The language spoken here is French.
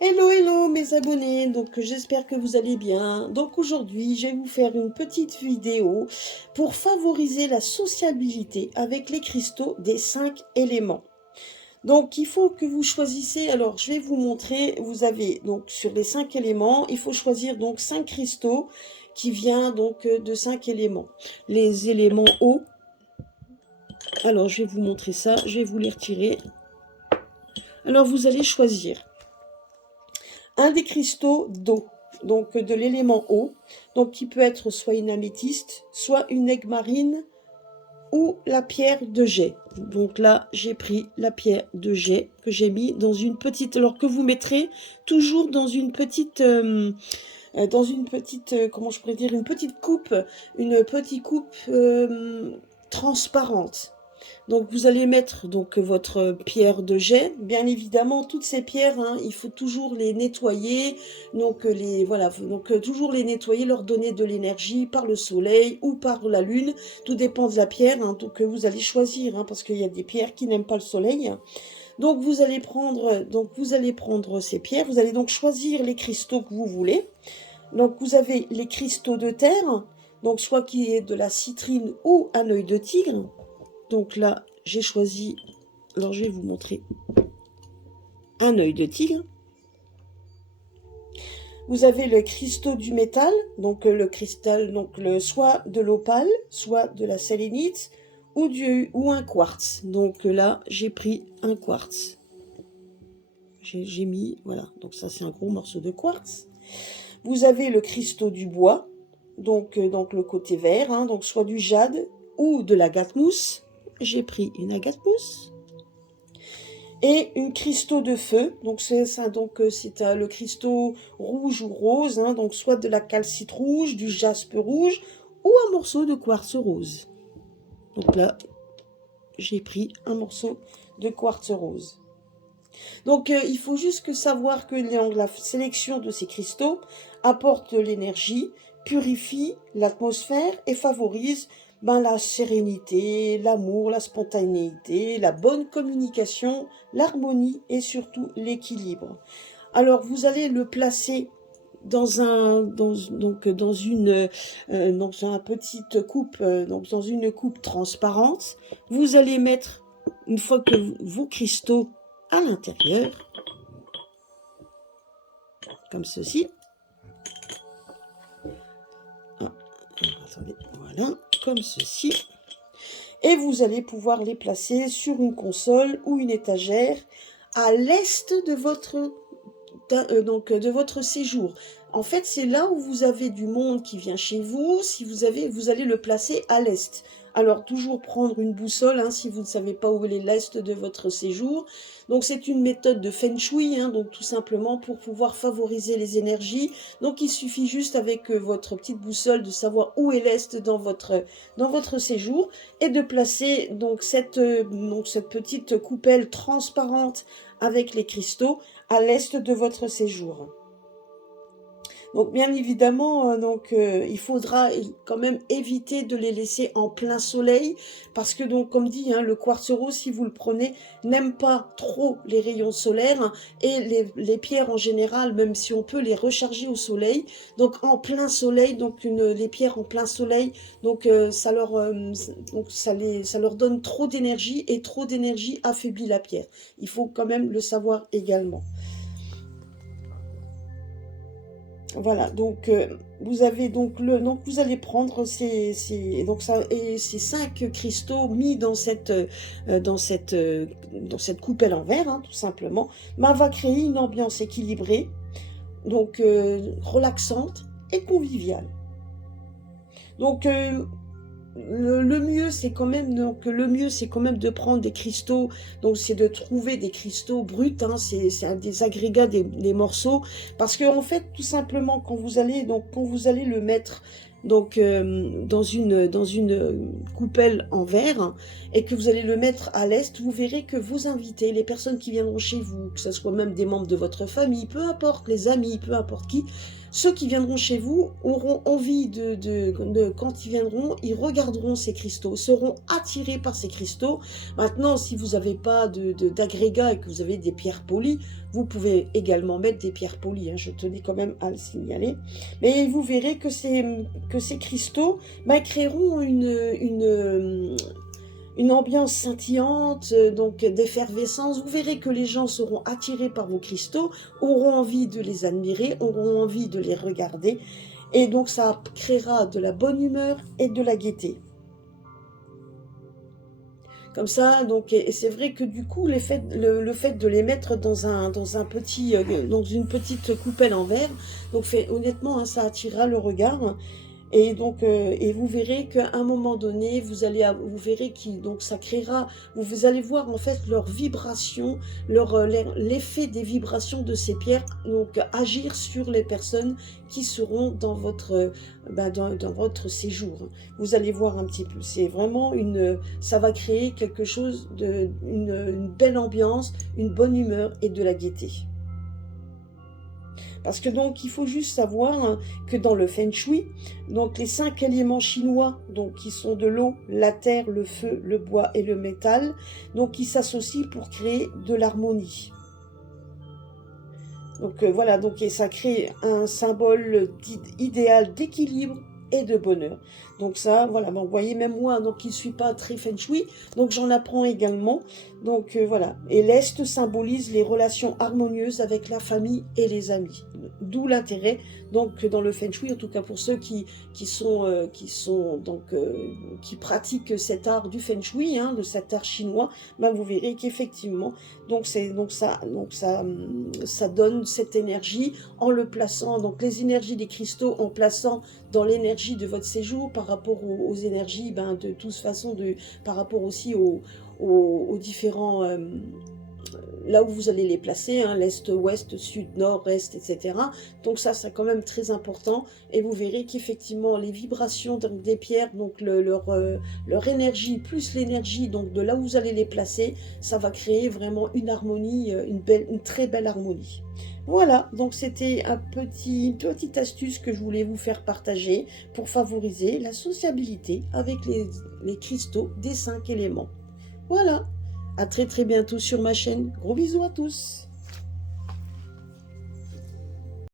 Hello, hello mes abonnés, donc j'espère que vous allez bien. Donc aujourd'hui, je vais vous faire une petite vidéo pour favoriser la sociabilité avec les cristaux des 5 éléments. Donc il faut que vous choisissez, alors je vais vous montrer, vous avez donc sur les 5 éléments, il faut choisir donc 5 cristaux qui viennent donc de 5 éléments. Les éléments eau, alors je vais vous montrer ça, je vais vous les retirer. Alors vous allez choisir un des cristaux d'eau, donc de l'élément eau, donc qui peut être soit une améthyste, soit une aigue marine ou la pierre de jet. Donc là, j'ai pris la pierre de jet que j'ai mis dans une petite, alors que vous mettrez toujours dans une petite, comment je pourrais dire, une petite coupe transparente. Donc vous allez mettre donc votre pierre de jet. Bien évidemment, toutes ces pierres, hein, il faut toujours les nettoyer. Donc toujours les nettoyer, leur donner de l'énergie par le soleil ou par la lune. Tout dépend de la pierre, hein, donc vous allez choisir, hein, parce qu'il y a des pierres qui n'aiment pas le soleil. Donc vous allez prendre ces pierres. Vous allez donc choisir les cristaux que vous voulez. Donc vous avez les cristaux de terre, donc soit qui est de la citrine ou un œil de tigre. Donc là, j'ai choisi, alors je vais vous montrer un œil de tigre. Vous avez le cristaux du métal, donc le cristal, soit de l'opale, soit de la sélénite, ou un quartz. Donc là, j'ai pris un quartz. J'ai mis, voilà, donc ça c'est un gros morceau de quartz. Vous avez le cristaux du bois, donc le côté vert, hein, donc soit du jade ou de l'agate mousse. J'ai pris une agate mousse et une cristaux de feu. Donc c'est le cristaux rouge ou rose, hein, donc soit de la calcite rouge, du jaspe rouge ou un morceau de quartz rose. Donc là, j'ai pris un morceau de quartz rose. Donc il faut juste savoir que la sélection de ces cristaux apporte de l'énergie, purifie l'atmosphère et favorise la sérénité, l'amour, la spontanéité, la bonne communication, l'harmonie et surtout l'équilibre. Alors vous allez le placer dans une coupe transparente. Vous allez mettre, une fois que vos cristaux à l'intérieur, comme ceci. Attendez, voilà, comme ceci. Et vous allez pouvoir les placer sur une console ou une étagère à l'est de votre séjour. En fait, c'est là où vous avez du monde qui vient chez vous. Si vous allez le placer à l'est. Alors, toujours prendre une boussole, hein, si vous ne savez pas où est l'est de votre séjour. Donc, c'est une méthode de Feng Shui, hein, donc tout simplement pour pouvoir favoriser les énergies. Donc, il suffit juste avec votre petite boussole de savoir où est l'est dans votre séjour et de placer donc cette petite coupelle transparente avec les cristaux à l'est de votre séjour. Donc bien évidemment, il faudra quand même éviter de les laisser en plein soleil parce que donc comme dit, hein, le quartz rose, si vous le prenez, n'aime pas trop les rayons solaires, hein, et les pierres en général, même si on peut les recharger au soleil, donc en plein soleil, les pierres en plein soleil, ça leur donne trop d'énergie et trop d'énergie affaiblit la pierre. Il faut quand même le savoir également. Voilà, donc vous avez vous allez prendre ces 5 cristaux mis dans cette coupelle en verre, hein, tout simplement, va créer une ambiance équilibrée, donc relaxante et conviviale. Donc le mieux c'est quand même de prendre des cristaux, donc c'est de trouver des cristaux bruts, hein, c'est des agrégats, des morceaux, parce que en fait tout simplement quand vous allez le mettre dans une coupelle en verre et que vous allez le mettre à l'est, vous verrez que vos invités, les personnes qui viendront chez vous, que ce soit même des membres de votre famille, peu importe, les amis, peu importe qui, Ceux qui viendront chez vous auront envie quand ils viendront, ils regarderont ces cristaux, seront attirés par ces cristaux. Maintenant, si vous n'avez pas d'agrégat et que vous avez des pierres polies, vous pouvez également mettre des pierres polies, hein, je tenais quand même à le signaler. Mais vous verrez que ces cristaux créeront une ambiance scintillante, donc d'effervescence. Vous verrez que les gens seront attirés par vos cristaux, auront envie de les admirer, auront envie de les regarder. Et donc ça créera de la bonne humeur et de la gaieté. Comme ça, donc, et c'est vrai que du coup, le fait de les mettre dans une petite coupelle en verre, donc honnêtement, hein, ça attirera le regard. Et donc, et vous verrez qu'à un moment donné, vous verrez donc ça créera, vous allez voir en fait leur vibration, l'effet des vibrations de ces pierres, donc agir sur les personnes qui seront dans votre, dans votre séjour. Vous allez voir un petit peu, c'est vraiment ça va créer quelque chose une belle ambiance, une bonne humeur et de la gaieté. Parce que donc, il faut juste savoir hein, que dans le Feng Shui, donc les 5 éléments chinois, donc qui sont de l'eau, la terre, le feu, le bois et le métal, donc ils s'associent pour créer de l'harmonie. Donc voilà, donc et ça crée un symbole idéal d'équilibre et de bonheur. Donc ça, voilà, bon, vous voyez, même moi, donc qui ne suis pas très feng shui, donc j'en apprends également. Donc voilà, et l'Est symbolise les relations harmonieuses avec la famille et les amis. D'où l'intérêt, donc dans le feng shui, en tout cas pour ceux qui pratiquent cet art du feng shui, hein, de cet art chinois, vous verrez qu'effectivement, ça donne cette énergie en le plaçant, donc les énergies des cristaux en plaçant dans l'énergie de votre séjour par rapport aux énergies, de toute façon, par rapport aussi aux différents, là où vous allez les placer, hein, l'est, ouest, sud, nord, est, etc. Donc ça, c'est quand même très important. Et vous verrez qu'effectivement, les vibrations des pierres, donc leur énergie, plus l'énergie donc de là où vous allez les placer, ça va créer vraiment une harmonie, une très belle harmonie. Voilà, donc c'était une petite astuce que je voulais vous faire partager pour favoriser la sociabilité avec les cristaux des 5 éléments. Voilà, à très très bientôt sur ma chaîne. Gros bisous à tous.